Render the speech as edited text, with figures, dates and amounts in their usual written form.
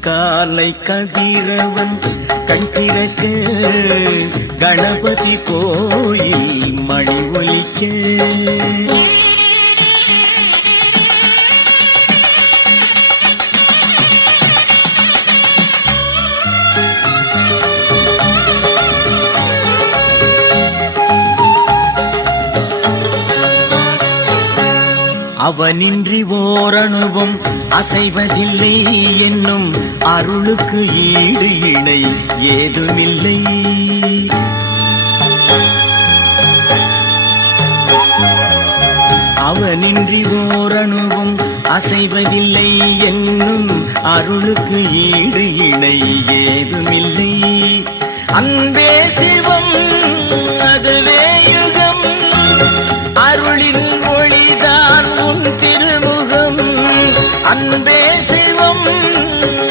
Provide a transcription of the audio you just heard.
காலை கதிரவன் கண் திறக்க கணபதி கோயில் மணி ஒலிக்க அவனின்றி ஓரணுவும் அசைவதில்லை என்னும் அருளுக்கு ஈடு இணை ஏதுமில்லை. அவனின்றி ஓரணுவும் அசைவதில்லை என்னும் அருளுக்கு ஈடு இணை ஏதுமில்லை. அன்பே